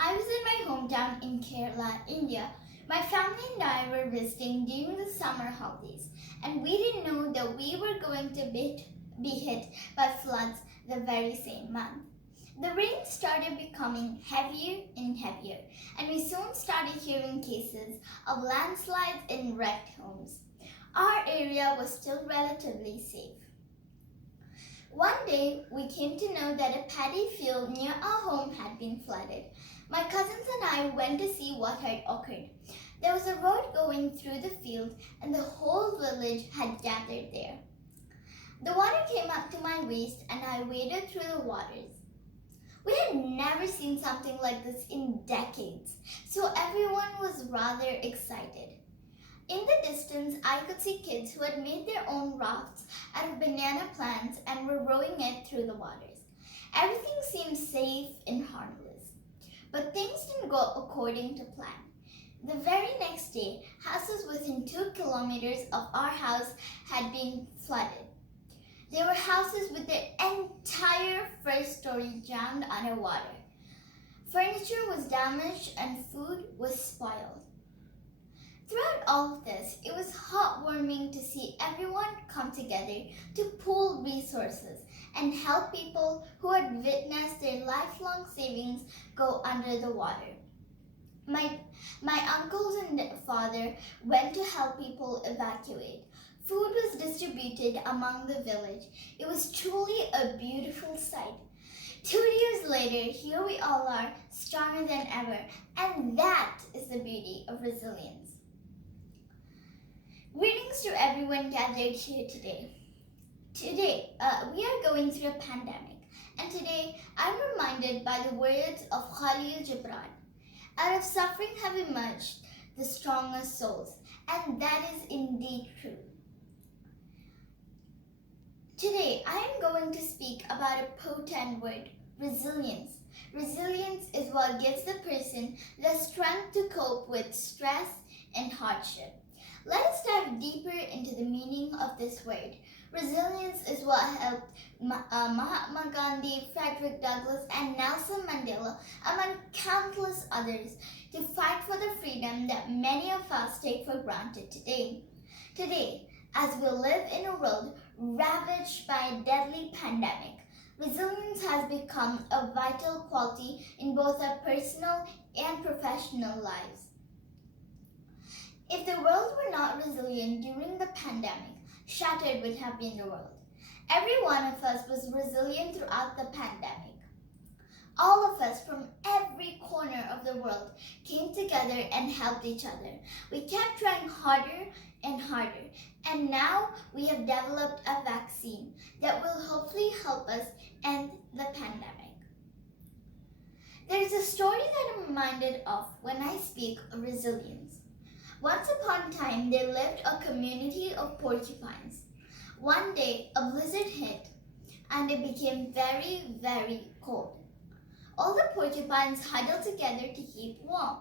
I was in my hometown in Kerala, India. My family and I were visiting during the summer holidays, and we didn't know that we were going to be hit by floods the very same month. The rain started becoming heavier and heavier, and we soon started hearing cases of landslides and wrecked homes. Our area was still relatively safe. One day, we came to know that a paddy field near our home had been flooded. My cousins and I went to see what had occurred. There was a road going through the field, and the whole village had gathered there. The water came up to my waist, and I waded through the waters. We had never seen something like this in decades, so everyone was rather excited. In the distance, I could see kids who had made their own rafts out of banana plants and were rowing it through the waters. Everything seemed safe and harmless. But things didn't go according to plan. The very next day, houses within 2 kilometers of our house had been flooded. There were houses with their entire first story drowned underwater. Furniture was damaged and food was spoiled. Throughout all of this, it was heartwarming to see everyone come together to pool resources and help people who had witnessed their lifelong savings go under the water. My uncles and father went to help people evacuate. Food was distributed among the village. It was truly a beautiful sight. 2 years later, here we all are, stronger than ever, and that is the beauty of resilience. Greetings to everyone gathered here today. Today, we are going through a pandemic, and today I'm reminded by the words of Khalil Gibran. Out of suffering have emerged the strongest souls, and that is indeed true. Today, I am going to speak about a potent word, resilience. Resilience is what gives the person the strength to cope with stress and hardship. Let us dive deeper into the meaning of this word. Resilience is what helped Mahatma Gandhi, Frederick Douglass, and Nelson Mandela, among countless others, to fight for the freedom that many of us take for granted today. Today, as we live in a world ravaged by a deadly pandemic, resilience has become a vital quality in both our personal and professional lives. If the world were not resilient during the pandemic, shattered would have been the world. Every one of us was resilient throughout the pandemic. All of us from every corner of the world came together and helped each other. We kept trying harder and harder, and now we have developed a vaccine that will hopefully help us end the pandemic. There is a story that I'm reminded of when I speak of resilience. Once upon a time, there lived a community of porcupines. One day, a blizzard hit, and it became very, very cold. All the porcupines huddled together to keep warm.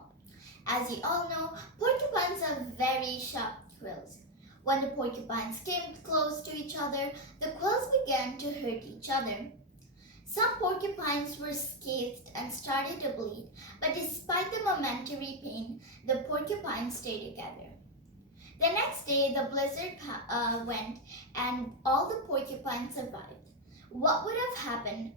As you all know, porcupines have very sharp quills. When the porcupines came close to each other, the quills began to hurt each other. Some porcupines were scathed and started to bleed, but despite the momentary pain, the porcupines stayed together. The next day, the blizzard went and all the porcupines survived. What would have happened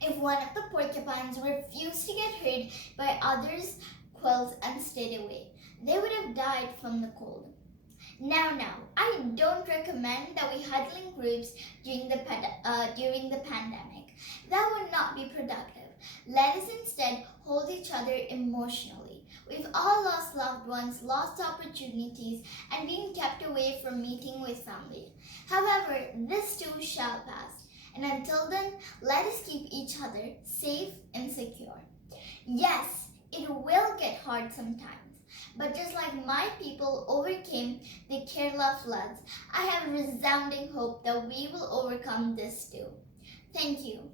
if one of the porcupines refused to get hurt by others' quills and stayed away? They would have died from the cold. Now, I don't recommend that we huddle in groups during the pandemic. That would not be productive. Let us instead hold each other emotionally. We've all lost loved ones, lost opportunities, and been kept away from meeting with family. However, this too shall pass. And until then, let us keep each other safe and secure. Yes, it will get hard sometimes. But just like my people overcame the Kerala floods, I have resounding hope that we will overcome this too. Thank you.